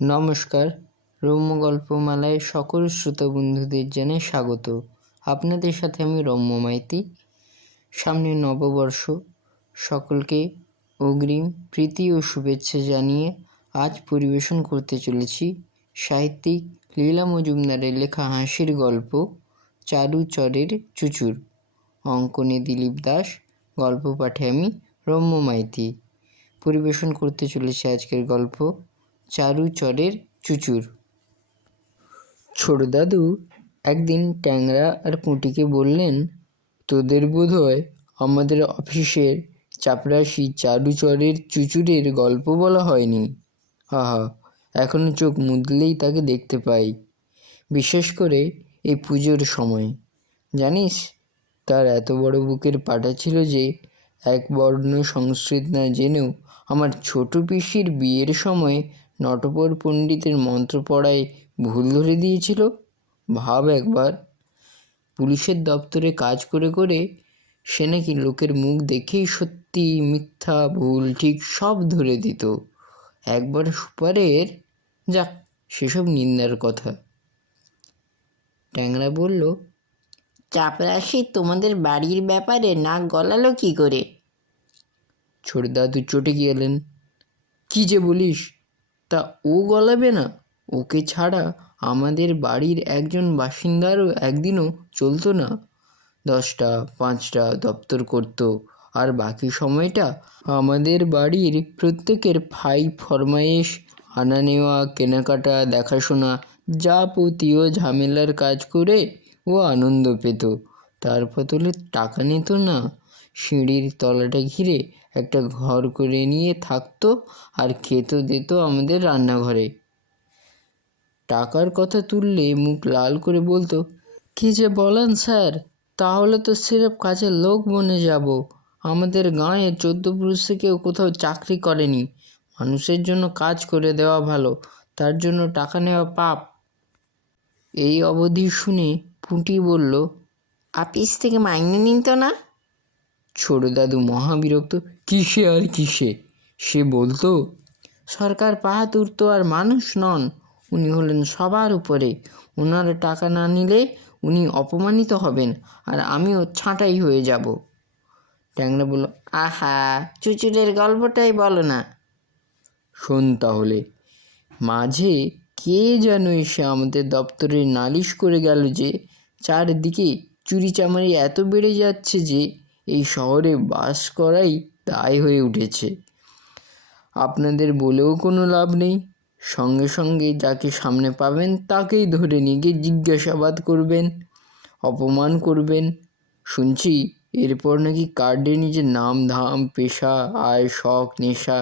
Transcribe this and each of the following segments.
নমস্কার, রম্য গল্পমালায় সকল শ্রোতা বন্ধুদের জানাই স্বাগত। আপনাদের সাথে আমি রম্য মাইতি। সামনে নববর্ষ, সকলকে অগ্রিম প্রীতি ও শুভেচ্ছা জানিয়ে আজ পরিবেশন করতে চলেছি সাহিত্যিক লীলা মজুমদারের লেখা হাসির গল্প চারুচরের চুচুর। অঙ্কনে দিলীপ দাস, গল্প পাঠে আমি রম্য মাইতি। পরিবেশন করতে চলেছে আজকের গল্প চারুচরের চুচুর। ছোট দাদু একদিন ট্যাংরা আর পুঁটিকে বললেন, তোদের বোধহয় আমাদের অফিসের চাপরাশি চারুচরের চুচুরের গল্প বলা হয়নি। আহা, এখনো চোখ মুদলেই তাকে দেখতে পাই, বিশেষ করে এই পুজোর সময়। জানিস, তার এত বড় বুকের পাটা ছিল যে এক বর্ণ সংস্কৃত না জেনেও আমার ছোট পিসির বিয়ের সময় নটবর পণ্ডিতের মন্ত্র পড়ায় ভুল ধরে দিয়েছিল। ভাব একবার, পুলিশের দপ্তরে কাজ করে করে সে নাকি লোকের মুখ দেখেই সত্যি মিথ্যা ভুল ঠিক সব ধরে দিত। একবার সুপারের, যাক সেসব নিন্দার কথা। ট্যাংরা বলল, চাপরাশি তোমাদের বাড়ির ব্যাপারে নাক গলালো কি করে? ছোট দাদু চটে গেলেন। কি যে বলিস, তা ও গলাবে না? ওকে ছাড়া আমাদের বাড়ির একজন বাসিন্দারও একদিনও চলতো না। 10টা 5টা দপ্তর করতো, আর বাকি সময়টা আমাদের বাড়ির প্রত্যেকের ফাই ফরমায়েশ, আনা নেওয়া, কেনাকাটা, দেখাশোনা, যাবতীয় ঝামেলার কাজ করে ও আনন্দ পেত। তার বদলে টাকা নিত না। সিঁড়ির তলাটা ঘিরে একটা ঘর করে নিয়ে থাকতো আর খেতে দিত আমাদের রান্নাঘরে। টাকার কথা তুললে মুখ লাল করে বলতো, কি যে বলেন স্যার, তাহলে তো সিরেফ কাজের লোক বনে যাব। আমাদের গাঁয়ে 14 পুরুষে কেউ কোথাও চাকরি করেনি। মানুষের জন্য কাজ করে দেওয়া ভালো, তার জন্য টাকা নেওয়া পাপ। এই অবধি শুনে পুঁটি বলল, অফিস থেকে মাইনে নিত না? ছোট দাদু মহাবিরক্ত। কিসে আর কিসে? সে বলতো, সরকার বাহাদুর তো আর মানুষ নন, উনি হলেন সবার উপরে। ওনার টাকা না নিলে উনি অপমানিত হবেন, আর আমিও ছাঁটাই হয়ে যাব। ট্যাংরা বলল, আহা, চুচুরের গল্পটাই বলো না। শোন তাহলে। মাঝে কে যেন এসে আমাদের দপ্তরে নালিশ করে গেল যে চারদিকে চুরি চামারি এত বেড়ে যাচ্ছে যে এই শহরে বাস করাই দায় হয়ে উঠেছে। আপনাদের বলেও কোনো লাভ নেই। সঙ্গে সঙ্গে যাকে সামনে পাবেন তাকেই ধরে নিয়ে গিয়ে জিজ্ঞাসাবাদ করবেন, অপমান করবেন। শুনছি এরপর নাকি কার্ডে নিজের নাম ধাম, পেশা, আয়, শখ, নেশা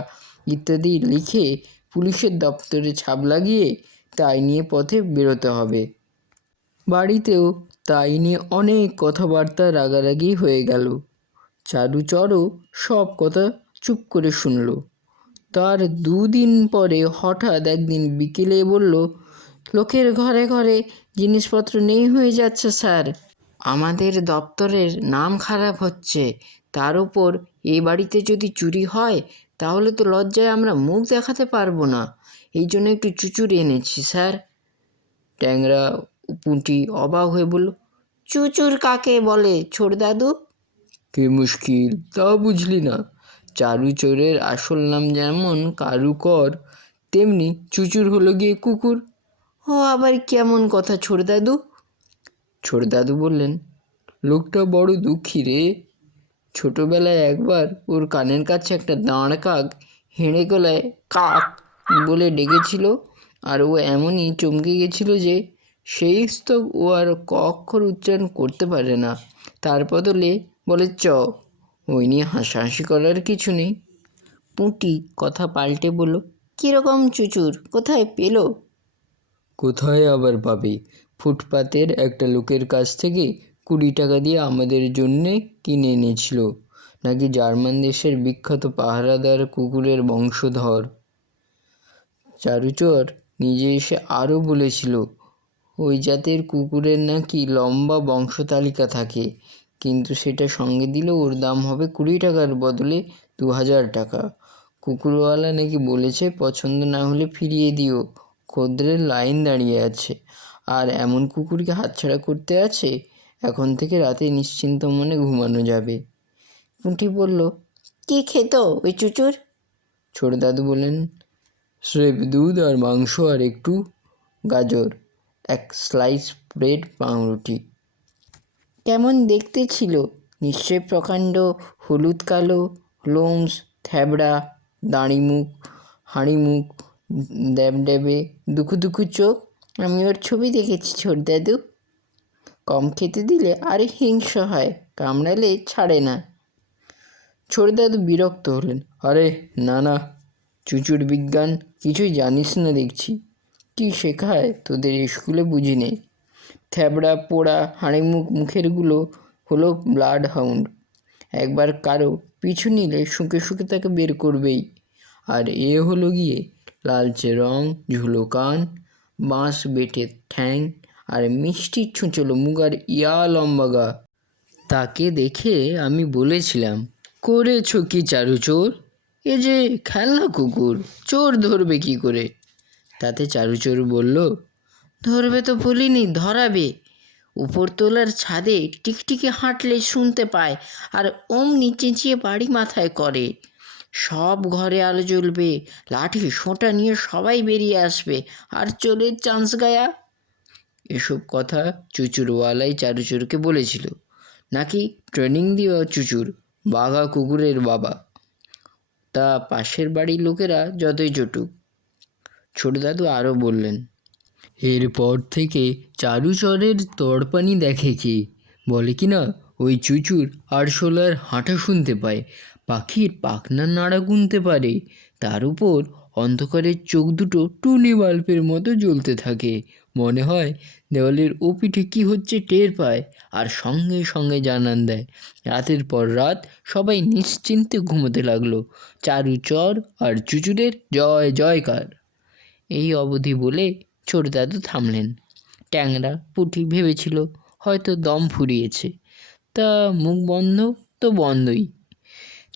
ইত্যাদি লিখে পুলিশের দপ্তরে ছাপ লাগিয়ে তাই নিয়ে পথে বেরোতে হবে। বাড়িতেও তাই নিয়ে অনেক কথাবার্তা রাগারাগি হয়ে গেল। চারুচরও সব কথা চুপ করে শুনল। তার 2 দিন পরে হঠাৎ একদিন বিকেলে বলল, লোকের ঘরে ঘরে জিনিসপত্র নেই হয়ে যাচ্ছে স্যার। আমাদের দপ্তরের নাম খারাপ হচ্ছে। তার উপর এ বাড়িতে যদি চুরি হয় তাহলে তো লজ্জায় আমরা মুখ দেখাতে পারবো না। এই জন্য একটু চুচুর এনেছি স্যার। ট্যাংরা পুঁটি অবাক হয়ে বলল, চুচুর কাকে বলে ছোট দাদু? কি মুশকিল, তা বুঝলি না? চারুচোরের আসল নাম যেমন কারুকর, তেমনি চুচুর হলো গিয়ে কুকুর। ও আবার কেমন কথা ছোট দাদু? ছোট দাদু বললেন, লোকটা বড় দুঃখী রে। ছোটবেলায় একবার ওর কানের কাছে একটা দাঁড় কাক হেঁড়ে গলায় কাক বলে ডেকেছিল, আর ও এমনই চমকে গেছিল যে সেই স্তব ও আর ক অক্ষর উচ্চারণ করতে পারে না। তার বদলে বলে চ। ওই নিয়ে হাসাহাসি করার কিছু নেই। পুঁটি কথা পাল্টে বলল, কীরকম চুচুর, কোথায় পেল? কোথায় আবার পাবে? ফুটপাতের একটা লোকের কাছ থেকে 20 টাকা দিয়ে আমাদের জন্যে কিনে এনেছিল। নাকি জার্মান দেশের বিখ্যাত পাহারাদার কুকুরের বংশধর। চারুচর নিজে এসে আরও বলেছিল, ওই জাতের কুকুরের নাকি লম্বা বংশতালিকা থাকে, কিন্তু সেটা সঙ্গে দিলে ওর দাম হবে 20 টাকার বদলে 2000 টাকা। কুকুরওয়ালা নাকি বলেছে, পছন্দ না হলে ফিরিয়ে দিও, খদ্দের লাইন দাঁড়িয়ে আছে, আর এমন কুকুরকে হাতছাড়া করতে আছে? এখন থেকে রাতে নিশ্চিন্ত মনে ঘুমানো যাবে। পুঁটি বলল, কি খেত ওই চুচুর? ছোট দাদু বললেন, স্রেফ দুধ আর মাংস আর একটু গাজর, এক স্লাইস ব্রেড, পাউরুটি। কেমন দেখতে ছিল? নিশ্চয় প্রকাণ্ড, হলুদ কালো লোমস, থ্যাবড়া, দাড়ি মুখ, হাঁড়ি মুখ, ড্যাবড্যাবে দুখু দুখু চোখ। আমি ওর ছবি দেখেছি ছোট দাদু। কম খেতে দিলে আরে হিংস্র হয়, কামড়ালে ছাড়ে না। ছোট দাদু বিরক্ত হলেন। আরে না না, চুচুর বিজ্ঞান কিছুই জানিস না দেখছি। কি শেখায় তোদের স্কুলে বুঝি নেই। থ্যাবড়া পোড়া হাঁড়িমুখ মুখেরগুলো হলো ব্লাড হাউন্ড। একবার কারো পিছু নিলে শুঁকে শুঁকে তাকে বের করবেই। আর এ হলো গিয়ে লালচে রং, ঝুলো কান, বাঁশ বেটে ঠ্যাং, আর মিষ্টি ছুঁচলো মুখ, আর ইয়া লম্বা গা। তাকে দেখে আমি বলেছিলাম, করেছ কি চারুচোর? এ যে খেলনা কুকুর, চোর ধরবে কি করে? তাতে চারুচোর বলল, ধরবে তো বলিনি, ধরাবে। উপরতলার ছাদে টিকটিকি হাঁটলে শুনতে পায়, আর অমনি চেঁচিয়ে বাড়ি মাথায় করে। সব ঘরে আলো জ্বলবে, লাঠি সোঁটা নিয়ে সবাই বেরিয়ে আসবে, আর চোরের চান্স গায়া। এসব কথা চুচুরওয়ালাই চারুচোরকে বলেছিল, নাকি ট্রেনিং দেওয়া চুচুর, বাঘা কুকুরের বাবা। তা পাশের বাড়ির লোকেরা যতই চটুক। ছোট দাদু আরও বললেন, এরপর থেকে চারুচরের তড়পানি দেখে কে? বলে কি না, ওই চুচুর আরশোলার হাঁটা শুনতে পায়, পাখির পাখনার নাড়া গুনতে পারে, তার উপর অন্ধকারের চোখ দুটো টুনি বাল্বের মতো জ্বলতে থাকে। মনে হয় দেওয়ালের ও পিঠে কী হচ্ছে টের পায়, আর সঙ্গে সঙ্গে জানান দেয়। রাতের পর রাত সবাই নিশ্চিন্তে ঘুমোতে লাগলো। চারুচর আর চুচুরের জয় জয়কার। এই অবধি বলে ছোট দাদু থামলেন। ট্যাংরা পুঁটি ভেবেছিল হয়তো দম ফুরিয়েছে, তা মুখ বন্ধ তো বন্ধই।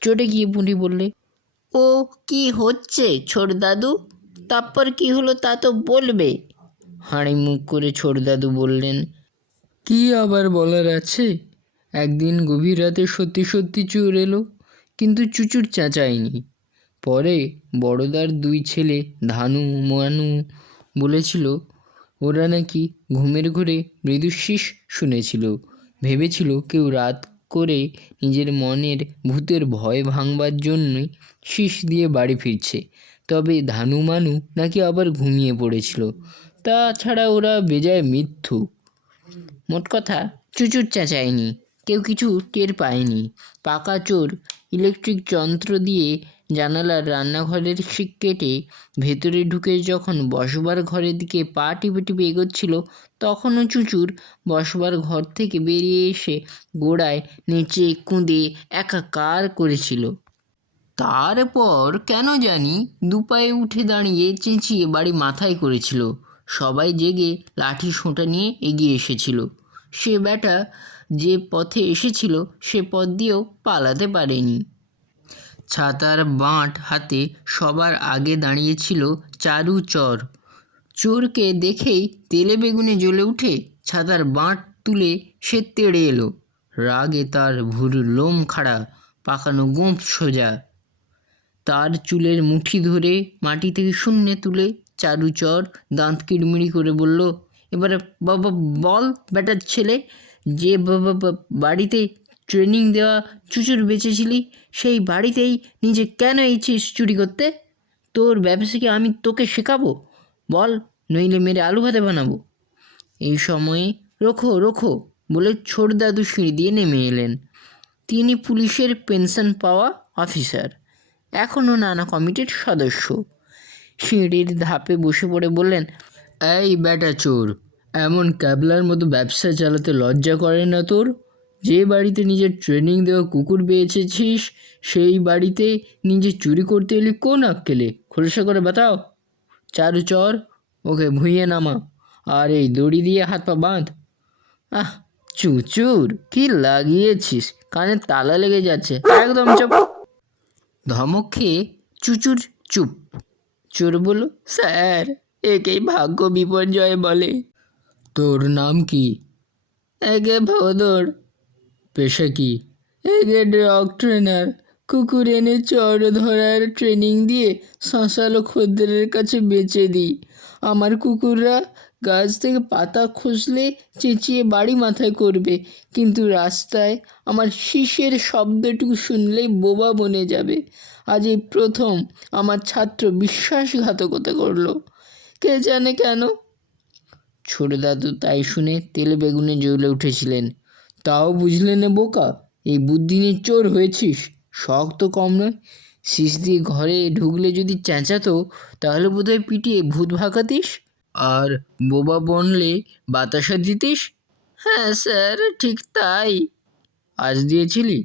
চটে গিয়ে পুঁটি বললে, ও কি হচ্ছে ছোট দাদু? তারপর কি হলো তা তো বলবে। হাঁড়ি মুখ করে ছোট দাদু বললেন, কি আবার বলার আছে? একদিন গভীর রাতে সত্যি সত্যি চোর এলো, কিন্তু চুচুর চেঁচায়নি। পরে বড়দার দুই ছেলে ধানু মানু বলেছিল ওরা নাকি ঘুমের ঘোরে মৃদু শীষ শুনেছিল, ভেবেছিল কেউ রাত করে নিজের মনের ভূতের ভয় ভাঙবার জন্যই শীষ দিয়ে বাড়ি ফিরছে। তবে ধানু মানু নাকি আবার ঘুমিয়ে পড়েছিল। তাছাড়া ওরা বেজায় মিথ্যুক। মোট কথা, চুচুর চেঁচায়নি, কেউ কিছু টের পায়নি। পাকা চোর ইলেকট্রিক যন্ত্র দিয়ে জানালার রান্নাঘরের শিক কেটে ভেতরে ঢুকে যখন বসবার ঘরের দিকে পা টিপে টিপে এগোচ্ছিল, তখনও চুচুর বসবার ঘর থেকে বেরিয়ে এসে গোড়ায় নেচে কুঁদে একাকার করেছিল। তারপর কেন জানি দুপায়ে উঠে দাঁড়িয়ে চেঁচিয়ে বাড়ি মাথায় করেছিল। সবাই জেগে লাঠি সোঁটা নিয়ে এগিয়ে এসেছিল। সে ব্যাটা যে পথে এসেছিল সে পথ দিয়েও পালাতে পারেনি। ছাতার বাঁট হাতে সবার আগে দাঁড়িয়েছিল চারুচর। চোরকে দেখেই তেলে বেগুনে জ্বলে উঠে ছাতার বাঁট তুলে সে তেড়ে এলো। রাগে তার ভুরুর লোম খাড়া, পাকানো গোঁফ সোজা। তার চুলের মুঠি ধরে মাটি থেকে শূন্যে তুলে চারুচর দাঁত কিড়মিড়ি করে বলল, এবারে বাবা বল বেটার ছেলে, যে বাড়িতে ট্রেনিং দেওয়া চুচুর বেঁচেছিলি, সেই বাড়িতেই নিজে কেন ইচ্ছিস চুরি করতে? তোর ব্যবসাকে আমি তোকে শেখাবো, বল, নইলে মেরে আলু ভাতে বানাবো। এই সময়ে রোখো রোখো বলে ছোট দাদু সিঁড়ি দিয়ে নেমে এলেন। তিনি পুলিশের পেনশন পাওয়া অফিসার, এখনও নানা কমিটির সদস্য। সিঁড়ির ধাপে বসে পড়ে বললেন, এই বেটা চোর, এমন ক্যাবলার মতো ব্যবসা চালাতে লজ্জা করে না তোর? যে বাড়িতে নিজের ট্রেনিং দেওয়া কুকুর বেচেছিস, সেই বাড়িতে নিজে চুরি করতে এলি কোন আক্কেলে? খোলসা করে বাতাও। চারুচর, ওকে ভুঁইয়ে নামা, আর এই দড়ি দিয়ে হাত পা বাঁধ। আহ, চুচুর, কি লাগিয়েছিস? কানে তালা লেগে যাচ্ছে, একদম চুপ। ধমক খেয়ে চুচুর চুপ। চোর বলল, স্যার, একেই ভাগ্য বিপর্যয় বলে। তোর নাম কি? একে ভোঁদড়। পেশা কি? একে ডগ ট্রেনার। কুকুর এনে চর ধরার ট্রেনিং দিয়ে শাঁসালো খদ্দেরের কাছে বেচে দিই। আমার কুকুররা গাছ থেকে পাতা খসলে চেঁচিয়ে বাড়ি মাথায় করবে, কিন্তু রাস্তায় আমার শিসের শব্দটুকু শুনলেই বোবা বনে যাবে। আজ এই প্রথম আমার ছাত্র বিশ্বাসঘাতকতা করলো, কে জানে কেন। ছোট দাদু তাই শুনে তেলে বেগুনে জ্বলে উঠেছিলেন। তাও বুঝলে না বোকা, এই বুদ্ধিনীর চোর হয়েছিস, শখ তো কম নয়। শীষ দিয়ে ঘরে ঢুকলে যদি চেঁচাতো তাহলে বোধহয় পিটিয়ে ভূত ভাগাতিস, আর বোবা বনলে বাতাসা দিতিস। হ্যাঁ স্যার, ঠিক তাই। আজ দিয়েছিলি?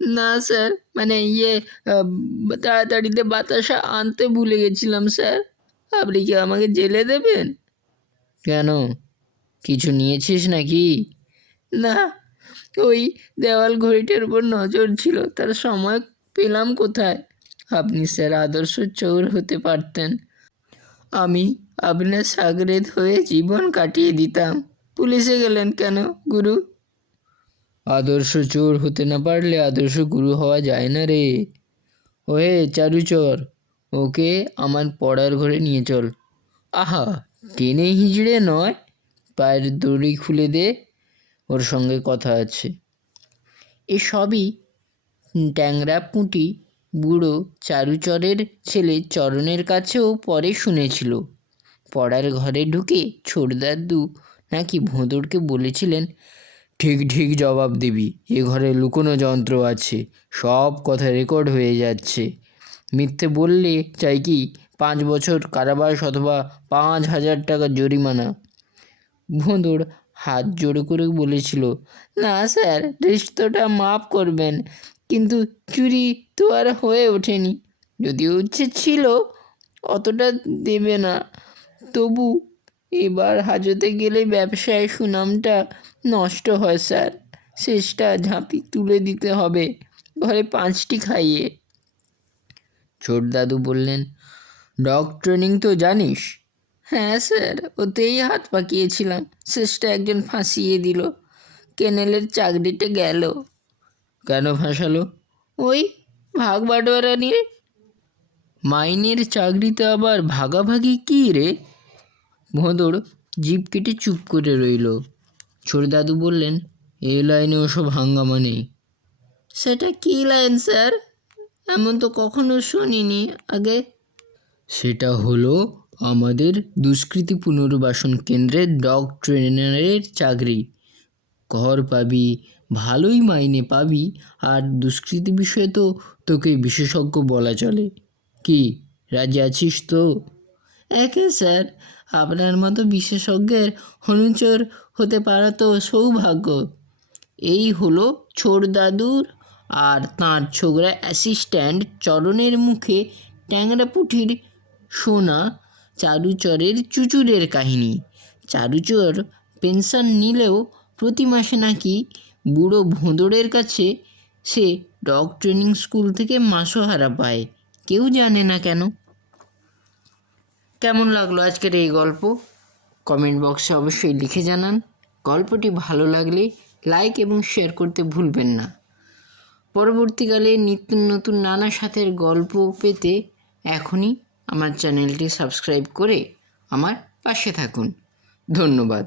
না স্যার, মানে তাড়াতাড়িতে বাতাসা আনতে ভুলে গেছিলাম স্যার। আপনি কি আমাকে জেলে দেবেন? কেন, কিছু নিয়েছিস নাকি? না, ওই দেওয়াল ঘড়িটার উপর নজর ছিল, তার সময় পেলাম কোথায়। আপনি স্যার আদর্শ চোর হতে পারতেন, আমি আপনার সাগরেদ হয়ে জীবন কাটিয়ে দিতাম। পুলিশে গেলেন কেন গুরু? আদর্শ চোর হতে না পারলে আদর্শ গুরু হওয়া যায় না রে। ওহে চারুচর, ওকে আমার পড়ার ঘরে নিয়ে চল। আহা, টেনে হিজড়ে নয়, পায়ের দড়ি খুলে দে, ওর সঙ্গে কথা আছে। এসবই ট্যাংরা পুঁটি বুড়ো চারুচরের ছেলে চরণের কাছেও পরে শুনেছিল। পড়ার ঘরে ঢুকে ছোটদাদু নাকি ভোঁদড়কে বলেছিলেন, ঠিক ঠিক জবাব দিবি, এ ঘরে লুকোনো যন্ত্র আছে, সব কথা রেকর্ড হয়ে যাচ্ছে। মিথ্যে বললে চাই কি 5 বছর কারাবাস অথবা 5,000 টাকা জরিমানা। ভোঁদড় হাত জোড়ো করে বলেছিল, না স্যার, দৃষ্টটা মাফ করবেন, কিন্তু চুরি তো আর হয়ে ওঠেনি। যদিও ইচ্ছে ছিল অতটা দেবে না, তবু এবার হাজতে গেলে ব্যবসায় সুনামটা নষ্ট হয় স্যার। শেষটা ঝাঁপি তুলে দিতে হবে, ঘরে 5টি খাইয়ে। ছোট দাদু বললেন, ডগ ট্রেনিং তো জানিস? হ্যাঁ স্যার, ওতেই হাত পাকিয়েছিলাম, শেষটা একজন ফাঁসিয়ে দিল, কেনেলের চাকরিটা গেল। কেন ফাঁসালো? ওই ভাগ বাটোয়ারা নিয়ে। মাইনের চাকরিতে আবার ভাগাভাগি কী রে? ভোঁদড় জিভ কেটে চুপ করে রইল। ছোট দাদু বললেন, এই লাইনে ওসব হাঙ্গামা নেই। সেটা কী লাইন স্যার? এমন তো কখনো শুনিনি আগে। সেটা হলো আমাদের দুষ্কৃতী পুনর্বাসন কেন্দ্রের ডগ ট্রেনারের চাকরি। ঘর পাবি, ভালোই মাইনে পাবি, আর দুষ্কৃতী বিষয়ে তো তোকে বিশেষজ্ঞ বলা চলে। কি, রাজি আছিস তো? একে স্যার, আপনার মতো বিশেষজ্ঞের অনুচর হতে পারা তো সৌভাগ্য। এই হলো ছোট দাদুর আর তাঁর ছোকরা অ্যাসিস্ট্যান্ট চরণের মুখে ট্যাংরা পুঁঠির শোনা চারুচরের চুচুরের কাহিনী। চারুচর পেনশন নিলেও প্রতি মাসে নাকি বুড়ো ভোঁদড়ের কাছে সে ডগ ট্রেনিং স্কুল থেকে মাসোহারা পায়, কেউ জানে না কেন। কেমন লাগলো আজকের এই গল্প? কমেন্ট বক্সে অবশ্যই লিখে জানান। গল্পটি ভালো লাগলে লাইক এবং শেয়ার করতে ভুলবেন না। পরবর্তীকালে নিত্য নতুন নানা সাথের গল্প পেতে এখনই আমার চ্যানেলটি সাবস্ক্রাইব করে আমার পাশে থাকুন। ধন্যবাদ।